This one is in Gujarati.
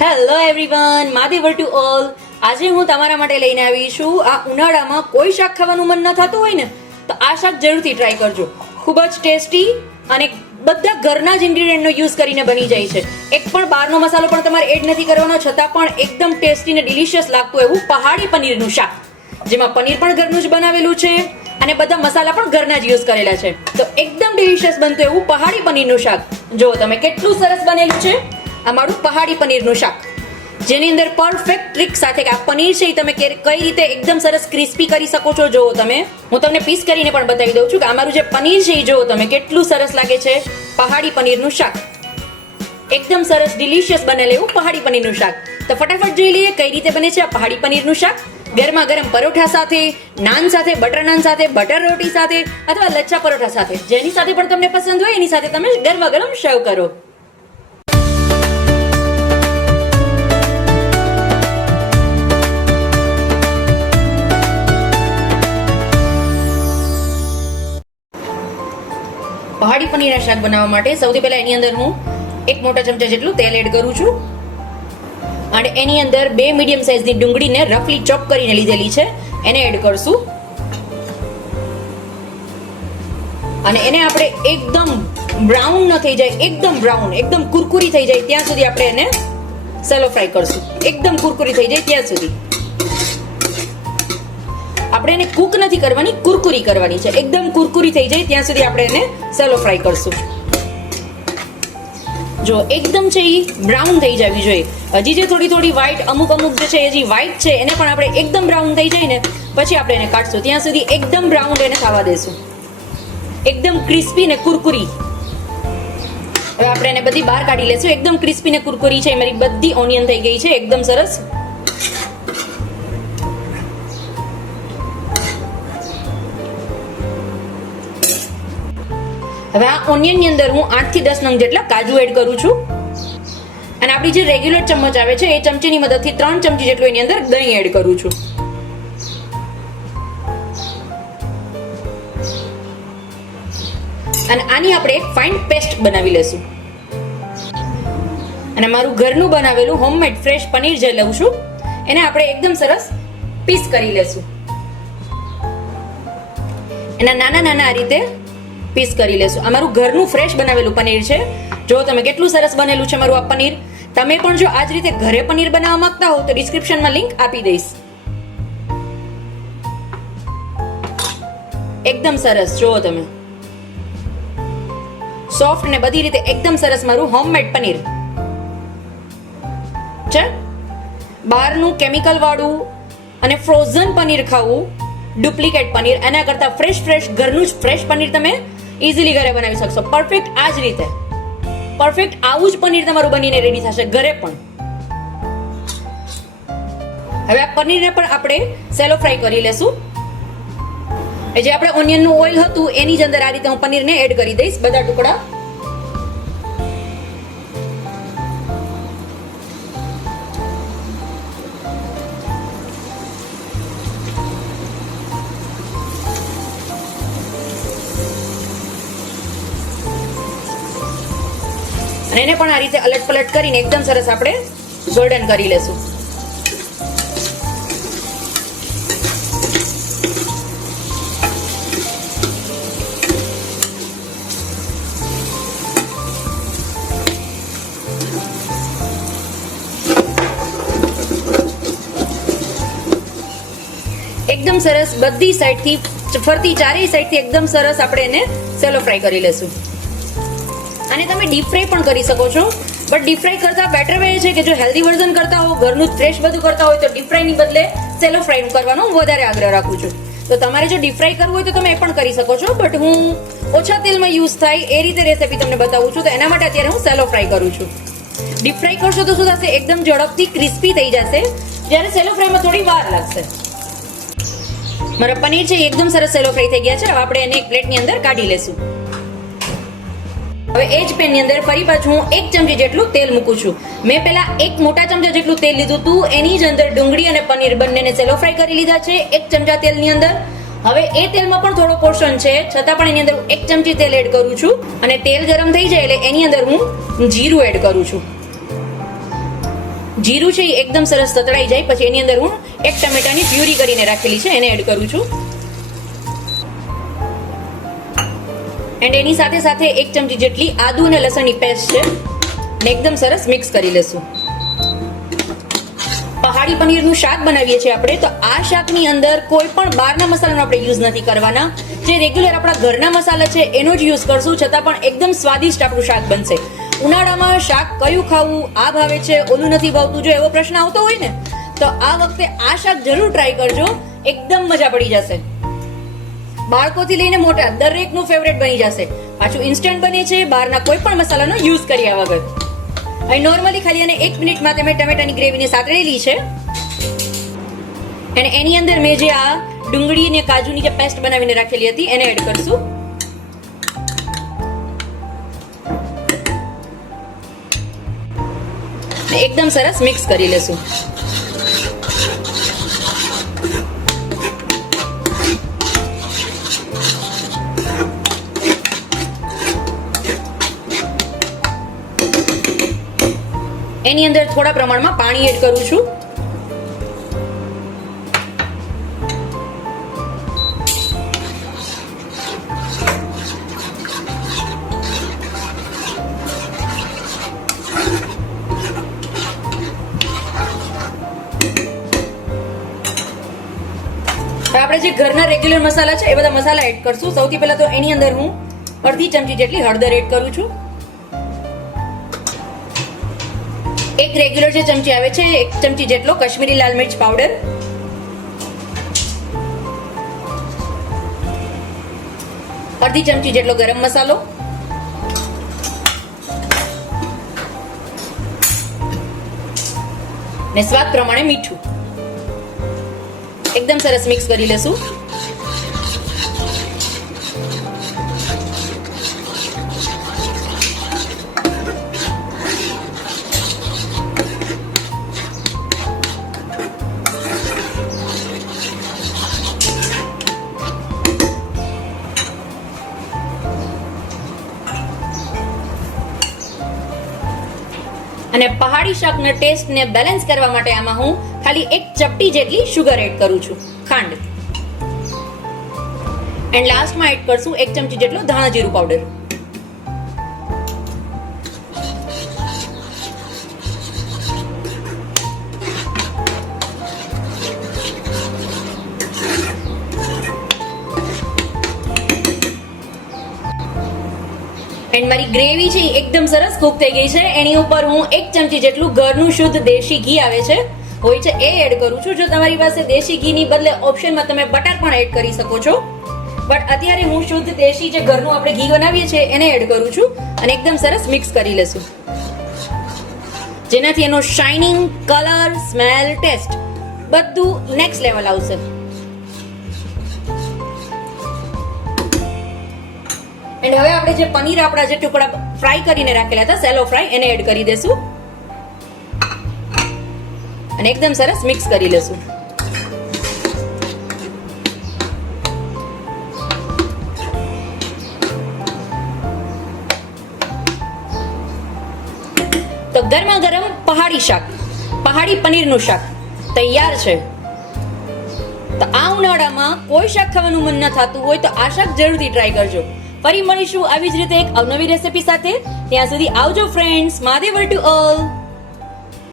હેલો એવરીવન, માધેવર ટુ ઓલ. આજે હું તમારા માટે લઈને આવી છું. આ ઉનાળામાં કોઈ શાક ખાવાનું મન ન થતું હોય ને તો આ શાક જરૂરથી ટ્રાય કરજો. ખૂબ જ ટેસ્ટી અને બધા ઘરના જ ઇન્ગ્રેડિયન્ટનો યુઝ કરીને બની જાય છે. એક પણ બહારનો મસાલો પણ તમારે એડ નથી કરવાનો, છતાં પણ એકદમ ટેસ્ટી અને ડિલિશિયસ લાગતું એવું પહાડી પનીરનું શાક, જેમાં પનીર પણ ઘરનું જ બનાવેલું છે અને બધા મસાલા પણ ઘરના જ યુઝ કરેલા છે. તો એકદમ ડિલિશિયસ બનતું એવું પહાડી પનીરનું શાક જો તમે કેટલું સરસ બનેલું છે. આ મારું પહાડી પનીરનું શાક, જેની અંદર પરફેક્ટ ટ્રીક સાથે કે આ પનીર છે એ તમે કઈ રીતે એકદમ સરસ ક્રિસ્પી કરી શકો છો. જો તમે, હું તમને પીસ કરીને પણ બતાવી દઉં છું કે અમારું જે પનીર છે એ જો તમે કેટલું સરસ લાગે છે. પહાડી પનીરનું શાક એકદમ સરસ ડિલિશિયસ બનેલું એવું પહાડી પનીરનું શાક. તો ફટાફટ જોઈ લઈએ કઈ રીતે બને છે આ પહાડી પનીરનું શાક. ગરમા ગરમ પરોઠા સાથે, નાન સાથે, બટર નાન સાથે, બટર રોટી સાથે અથવા લચ્છા પરોઠા સાથે, જેની સાથે પણ તમને પસંદ હોય એની સાથે તમે ગરમા ગરમ સર્વ કરો. પહાડી પનીરના શાક બનાવવા માટે સૌથી પહેલા એની અંદર હું 1 મોટા ચમચા જેટલું તેલ એડ કરું છું અને એની અંદર 2 મીડિયમ સાઇઝની ડુંગળીને રફલી ચોપ કરીને લીધેલી છે એને એડ કરશું. અને એને આપણે એકદમ બ્રાઉન ન થઈ જાય, એકદમ બ્રાઉન, એકદમ કુરકુરી થઈ જાય ત્યાં સુધી આપણે એને સેલો ફ્રાય કરશું. એકદમ કુરકુરી થઈ જાય ત્યાં સુધી આપણે એને કુક નથી કરવાની, કુરકુરી કરવાની છે. એકદમ કુરકુરી થઈ જાય ત્યાં સુધી આપણે એને સેલો ફ્રાય કરશું. જો એકદમ છે એ બ્રાઉન થઈ જવી જોઈએ. હજી જે થોડી થોડી વ્હાઈટ, અમુક જે છે હજી વ્હાઈટ છે એને પણ આપણે એકદમ બ્રાઉન થઈ જાય ને પછી આપણે એને કાઢશું. ત્યાં સુધી એકદમ બ્રાઉન એને થવા દેશું, એકદમ ક્રિસ્પી ને કુરકુરી. હવે આપણે એને બધી બહાર કાઢી લેશું. એકદમ ક્રિસ્પી ને કુરકુરી છે. મારી બધી ઓનિયન થઈ ગઈ છે એકદમ સરસ. હવે આ ઓનિયન ની અંદર હું 8 થી 10 નંગ જેટલા કાજુ એડ કરું છું અને આપણી જે રેગ્યુલર ચમચ આવે છે એ ચમચીની મદદથી 3 ચમચી જેટલું એની અંદર દહીં એડ કરું છું. અને આની આપણે એક ફાઇન પેસ્ટ બનાવી લેશું. અને મારું ઘરનું બનાવેલું હોમમેડ ફ્રેશ પનીર જે લઉં છું એને આપણે એકદમ સરસ પીસ કરી લેશું. એના નાના નાના આ રીતે પીસ કરી લેશું. આ મારું ઘરનું ફ્રેશ બનાવેલું પનીર છે. જો તમે કેટલું સરસ બનેલું છે મારું આ પનીર. તમે પણ જો આ જ રીતે ઘરે પનીર બનાવવા માંગતા હો તો ડિસ્ક્રિપ્શનમાં લિંક આપી દઈશ. એકદમ સરસ, જો તમે સોફ્ટ ને બધી રીતે એકદમ સરસ મારું હોમમેડ પનીર છે. બહારનું કેમિકલ વાળું અને ફ્રોઝન પનીર ખાવું, ડુપ્લિકેટ પનીર, એના કરતા ફ્રેશ ઘરનું જ ફ્રેશ પનીર તમે ઇઝીલી ઘરે બનાવી શકશો. પરફેક્ટ આ જ રીતે, પરફેક્ટ આવું જ પનીર તમારું બનીને રેડી થશે ઘરે પણ. હવે આ પનીરને પણ આપણે સેલો ફ્રાય કરી લેશું. જે આપણે ઓનિયનનું ઓઇલ હતું એની જ અંદર આ રીતે હું પનીરને એડ કરી દઈશ, બધા ટુકડા. અને એને પણ આ રીતે અલટ પલટ કરીને એકદમ સરસ આપણે ગોલ્ડન કરી લેશું. એકદમ સરસ બધી સાઈડથી ફરતી ચારેય સાઈડથી એકદમ સરસ આપણે એને સેલો ફ્રાય કરી લેશું. અને તમે ડીપ ફ્રાય પણ કરી શકો છો, બટ ડીપ ફ્રાય કરતા બેટર વે છે કે જો હેલ્ધી વર્ઝન કરતા હો, ઘરનું ફ્રેશ બધું કરતા હોય તો ડીપ ફ્રાયની બદલે સેલો ફ્રાય કરવાનો હું વધારે આગ્રહ રાખું છું. તો તમારે જો ડીપ ફ્રાય કરવું હોય તો તમે એ પણ કરી શકો છો, બટ હું ઓછા તેલમાં યુઝ થાય એ રીતે રેસીપી તમને બતાવું છું. તો એના માટે અત્યારે હું સેલો ફ્રાય કરું છું. ડીપ ફ્રાય કરશો તો શું થશે, એકદમ ઝડપથી ક્રિસ્પી થઈ જશે, જ્યારે સેલો ફ્રાયમાં થોડી વાર લાગશે. મારા પનીર છે એકદમ સરસ સેલો ફ્રાય થઈ ગયા છે. હવે આપણે એને એક પ્લેટની અંદર કાઢી લેશું. હવે એ જ પેનની અંદર ફરી પાછું હું 1 ચમચી જેટલું તેલ મૂકું છું. મેં પહેલા 1 મોટા ચમચા જેટલું તેલ લીધું હતું, એની જ અંદર ડુંગળી અને પનીર બંનેને સેલો ફ્રાય કરી લીધા છે 1 ચમચા તેલની અંદર. હવે એ તેલમાં પણ થોડો પોર્શન છે, છતાં પણ એની અંદર 1 ચમચી તેલ એડ કરું છું. અને તેલ ગરમ થઈ જાય એટલે એની અંદર હું જીરું એડ કરું છું. જીરું છે એ એકદમ સરસ સતળાઈ જાય પછી એની અંદર હું એક ટમેટાની પ્યુરી કરીને રાખેલી છે એને એડ કરું છું. એન્ડ એની સાથે સાથે 1 ચમચી જેટલી આદુ અને લસણની પેસ્ટ છે અને એકદમ સરસ મિક્સ કરી લેશું. પહાડી પનીરનું શાક બનાવીએ છીએ આપણે, તો આ શાકની અંદર કોઈ પણ બહારના મસાલાનો આપણે યુઝ નથી કરવાના. જે રેગ્યુલર આપણા ઘરના મસાલા છે એનો જ યુઝ કરશું, છતાં પણ એકદમ સ્વાદિષ્ટ આપણું શાક બનશે. ઉનાળામાં શાક કયું ખાવું, આ ભાવે છે ઓલું નથી ભાવતું, જો એવો પ્રશ્ન આવતો હોય ને તો આ વખતે આ શાક જરૂર ટ્રાય કરજો, એકદમ મજા પડી જશે. બાળકોથી લઈને મોટા દરેકનું ફેવરેટ બની જશે. પાછું ઇન્સ્ટન્ટ બને છે, બહારના કોઈ પણ મસાલાનો યુઝ કર્યા વગર. અહીં નોર્મલી ખાલી અને 1 મિનિટમાં તમે ટમેટાની ગ્રેવીને સાતળેલી છે અને એની અંદર મેં જે આ ડુંગળી અને કાજુની જે પેસ્ટ બનાવીને રાખેલી હતી એને એડ કરશું. એકદમ સરસ મિક્સ કરી લેશું. એની અંદર થોડા પ્રમાણમાં પાણી એડ કરું છું. આપણે જે ઘરના રેગ્યુલર મસાલા છે એ બધા મસાલા એડ કરશું. સૌથી પહેલા તો એની અંદર હું અડધી ચમચી જેટલી હળદર એડ કરું છું. એક રેગ્યુલર જે ચમચી આવે છે 1 ચમચી જેટલો કાશ્મીરી લાલ મિર્ચ પાવડર, અડધી ચમચી જેટલો ગરમ મસાલો, ને સ્વાદ પ્રમાણે મીઠું. એકદમ સરસ મિક્સ કરી લેશું. અને પહાડી શાકના ટેસ્ટને બેલેન્સ કરવા માટે આમાં હું ખાલી 1 ચપટી જેટલી શુગર એડ કરું છું, ખાંડ. એન્ડ લાસ્ટમાં એડ કરશું 1 ચમચી જેટલો ધાણા જીરું પાવડર. એન્ડ મારી ગ્રેવી છે એકદમ સરસ કુક થઈ ગઈ છે. એની ઉપર હું 1 ચમચી જેટલું ઘરનું શુદ્ધ દેશી ઘી આવે છે હોય છે એ એડ કરું છું. જો તમારી પાસે દેશી ઘીની બદલે ઓપ્શનમાં તમે બટર પણ એડ કરી શકો છો, બટ અત્યારે હું શુદ્ધ દેશી જે ઘરનું આપણે ઘી બનાવીએ છીએ એને એડ કરું છું અને એકદમ સરસ મિક્સ કરી લેશું, જેનાથી એનો શાઇનિંગ, કલર, સ્મેલ, ટેસ્ટ બધું નેક્સ્ટ લેવલ આવશે. એન્ડ હવે આપણે જે પનીર આપણા જે ટુકડા ફ્રાય કરીને રાખેલા હતા સેલો ફ્રાય એને એડ કરી દેશું અને એકદમ સરસ મિક્સ કરી લેશું. તો ગરમા ગરમ પહાડી શાક, પહાડી પનીરનું શાક તૈયાર છે. તો આ ઉનાળામાં કોઈ શાક ખાવાનું મન ન થતું હોય તો આ શાક જરૂરથી ટ્રાય કરજો. ફરી મળીશું આવી જ રીતે એક અવનવી રેસિપી સાથે. ત્યાં સુધી આવજો ફ્રેન્ડ્સ. મહાદેવર to all.